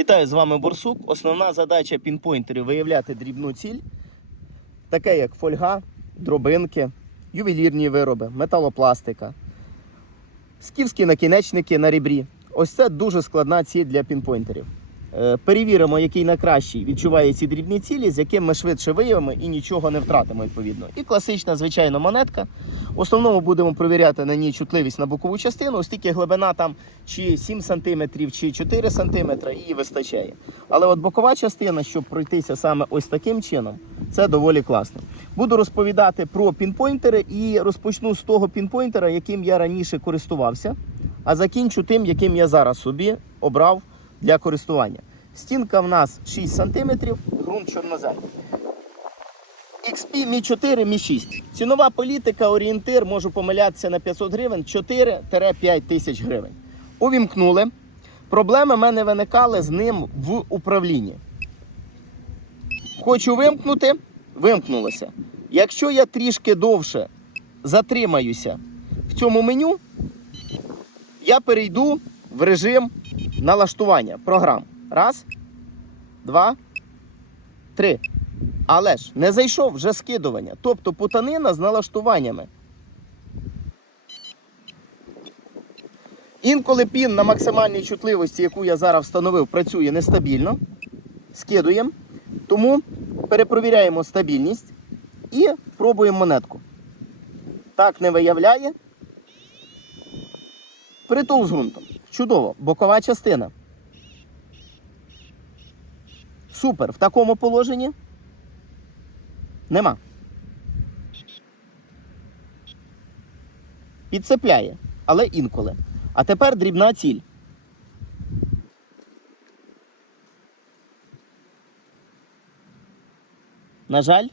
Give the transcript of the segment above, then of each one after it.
Вітаю з вами Борсук. Основна задача пінпойнтерів виявляти дрібну ціль, таке як фольга, дробинки, ювелірні вироби, металопластика, скіфські накінечники на рібрі. Ось це дуже складна ціль для пінпойнтерів. Е, Перевіримо, який найкращий відчуває ці дрібні цілі, з яким ми швидше виявимо і нічого не втратимо відповідно. І класична, звичайно, монетка. В основному будемо перевіряти на ній чутливість на бокову частину, оскільки глибина там чи 7 см, чи 4 см, її вистачає. Але от бокова частина, щоб пройтися саме ось таким чином, це доволі класно. Буду розповідати про пінпойнтери і розпочну з того пінпойнтера, яким я раніше користувався, а закінчу тим, яким я зараз собі обрав для користування. Стінка в нас 6 см, ґрунт чорнозем. XP Mi 4, Mi 6. Цінова політика, орієнтир, можу помилятися на 500 гривень, 4-5 тисяч гривень. Увімкнули. Проблеми в мене виникали з ним в управлінні. Хочу вимкнути, вимкнулося. Якщо я трішки довше затримаюся в цьому меню, я перейду в режим налаштування програм. Раз, два, три. Але ж не зайшов вже скидування. Тобто путанина з налаштуваннями. Інколи пін на максимальній чутливості, яку я зараз встановив, працює нестабільно. Скидуємо. Тому перепровіряємо стабільність і пробуємо монетку. Так не виявляє. Притул з ґрунтом. Чудово. Бокова частина. Супер. В такому положенні нема. Підцепляє, але інколи. А тепер дрібна ціль. На жаль,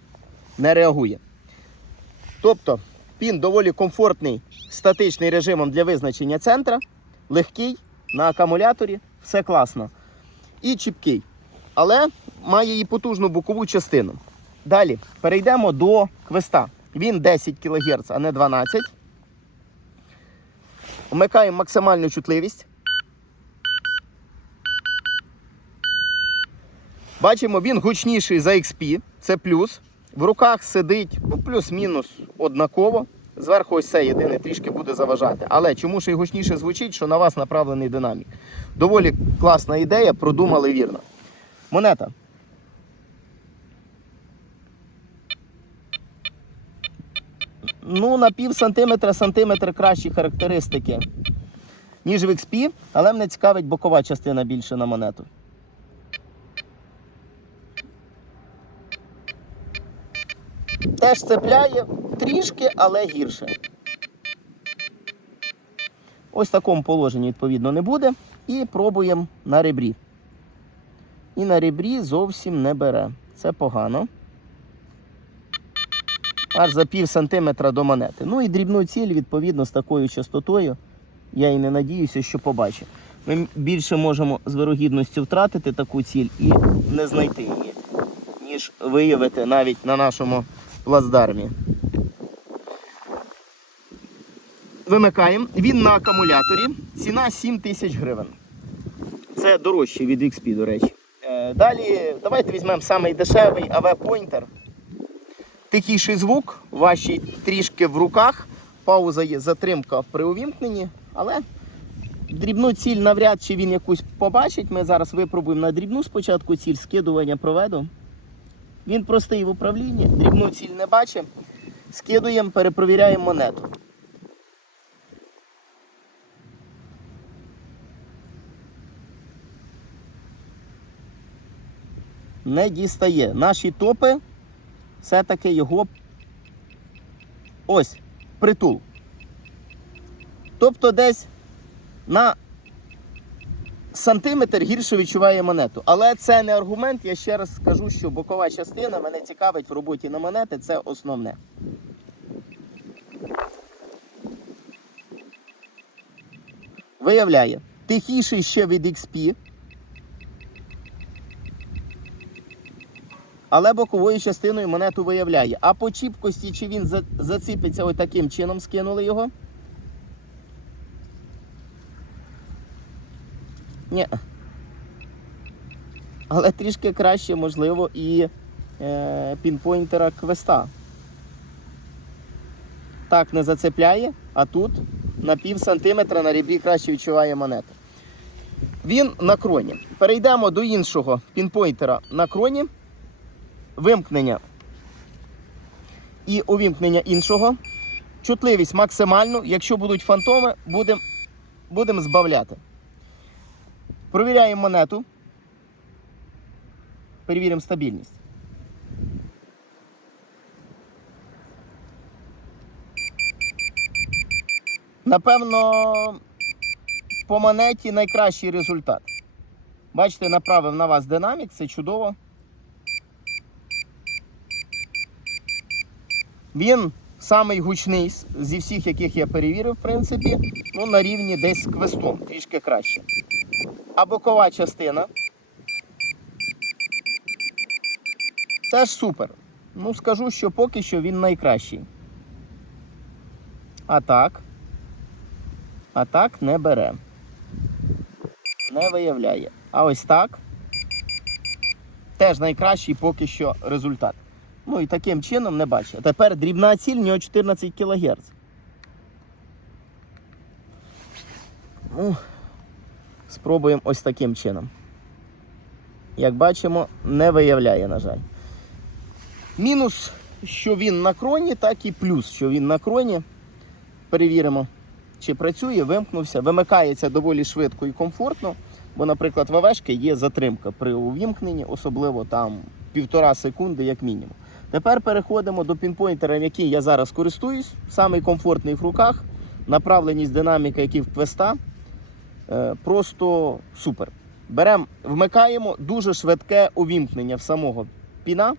не реагує. Тобто пін доволі комфортний статичний режимом для визначення центра, легкий на акумуляторі, все класно. І чіпкий. Але має і потужну бокову частину. Далі перейдемо до квеста. Він 10 кГц, а не 12. Вмикаємо максимальну чутливість. Бачимо, він гучніший за XP, це плюс. В руках сидить ну, плюс-мінус однаково. Зверху ось це єдине трішки буде заважати. Але чому ж і гучніше звучить, що на вас направлений динамік? Доволі класна ідея, продумали вірно. Монета. Ну, на пів сантиметра, сантиметр кращі характеристики, ніж в XP, але мене цікавить бокова частина більше на монету. Теж цепляє трішки, але гірше. Ось в такому положенні, відповідно, не буде. І пробуємо на ребрі. І на ребрі зовсім не бере. Це погано. Аж за пів сантиметра до монети. Ну і дрібну ціль, відповідно, з такою частотою. Я і не надіюся, що побачу. Ми більше можемо з вирогідністю втратити таку ціль і не знайти її, ніж виявити навіть на нашому плацдармі. Вимикаємо. Він на акумуляторі. Ціна 7 тисяч гривень. Це дорожче від XP, до речі. Далі давайте візьмемо самий дешевий AV-поінтер. Тихіший звук, ваші трішки в руках. Пауза є затримка при увімкненні, але дрібну ціль навряд чи він якусь побачить. Ми зараз випробуємо на дрібну спочатку ціль, скидування проведу. Він простий в управлінні, дрібну ціль не бачить. Скидуємо, перепровіряємо монету. Не дістає. Наші топи все-таки його ось притул. Тобто десь на сантиметр гірше відчуває монету. Але це не аргумент. Я ще раз скажу, що бокова частина мене цікавить в роботі на монети, це основне. Виявляє, тихіший ще від XP. Але боковою частиною монету виявляє. А по чіпкості, чи він заціпиться ось таким чином, скинули його. Ні. але трішки краще, можливо, і е, пінпойнтера квеста. Так не зацепляє, а тут на пів сантиметра на рібі краще відчуває монету. Він на кроні. Перейдемо до іншого пінпойнтера на кроні. Вимкнення і увімкнення іншого. Чутливість максимальну. Якщо будуть фантоми, будемо будем збавляти. Провіряємо монету. Перевіримо стабільність. Напевно, по монеті найкращий результат. Бачите, направив на вас динамік, це чудово. Він самий гучний зі всіх, яких я перевірив, в принципі, ну, на рівні десь з квестом, трішки краще. А бокова частина. Теж супер. Ну, скажу, що поки що він найкращий. А так. А так не бере. Не виявляє. А ось так. Теж найкращий поки що результат. Ну і таким чином не бачите. Тепер дрібна ціль, нього 14 кГц. Ну, спробуємо ось таким чином. Як бачимо, не виявляє, на жаль. Мінус, що він на кроні, так і плюс, що він на кроні. Перевіримо, чи працює, вимкнувся, вимикається доволі швидко і комфортно. Бо, наприклад, в АВшки є затримка при увімкненні, особливо там півтора секунди, як мінімум. Тепер переходимо до пінпойнтера, який я зараз користуюсь. Самий комфортний в руках. Направленість динаміка, який в квеста. Е, просто супер. Беремо, вмикаємо дуже швидке увімкнення в самого піна.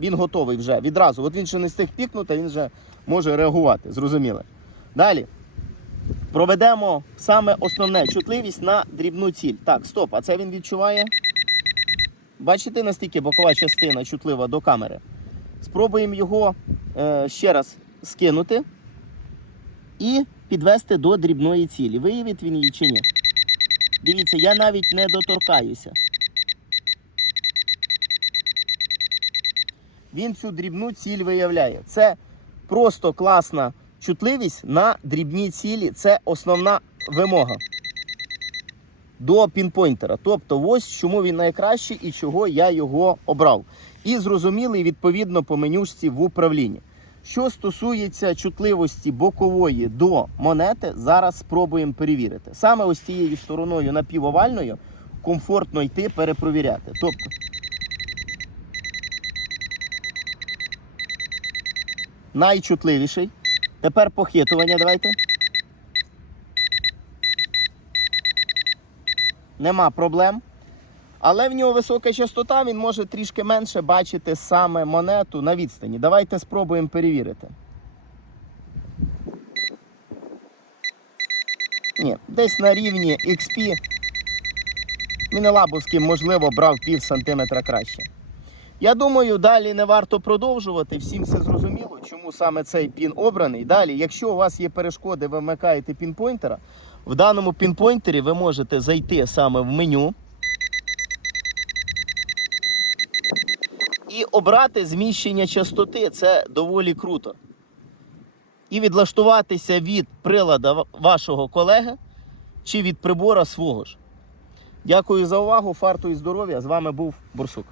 Він готовий вже відразу. От він ще не встиг пікнути, він вже може реагувати. Зрозуміло. Далі. Проведемо саме основне чутливість на дрібну ціль. Так, стоп, а це він відчуває. Бачите, настільки бокова частина чутлива до камери. Спробуємо його е, ще раз скинути і підвести до дрібної цілі. Виявить він її чи ні? Дивіться, я навіть не доторкаюся. Він цю дрібну ціль виявляє. Це просто класна чутливість на дрібні цілі. Це основна вимога до пінпойнтера. Тобто, ось чому він найкращий і чого я його обрав. І зрозумілий відповідно по менюшці в управлінні. Що стосується чутливості бокової до монети, зараз спробуємо перевірити. Саме ось цією стороною напівовальною комфортно йти перепровіряти. Тобто, найчутливіший. Тепер похитування давайте. Нема проблем. Але в нього висока частота, він може трішки менше бачити саме монету на відстані. Давайте спробуємо перевірити. Ні, десь на рівні XP Мінелабовський, можливо, брав пів сантиметра краще. Я думаю, далі не варто продовжувати. Всім все зрозуміло, чому саме цей пін обраний. Далі, якщо у вас є перешкоди, ви вмикаєте пінпойнтера. В даному пінпойнтері ви можете зайти саме в меню і обрати зміщення частоти. Це доволі круто. І відлаштуватися від прилада вашого колеги чи від прибора свого ж. Дякую за увагу, фарту і здоров'я. З вами був Бурсук.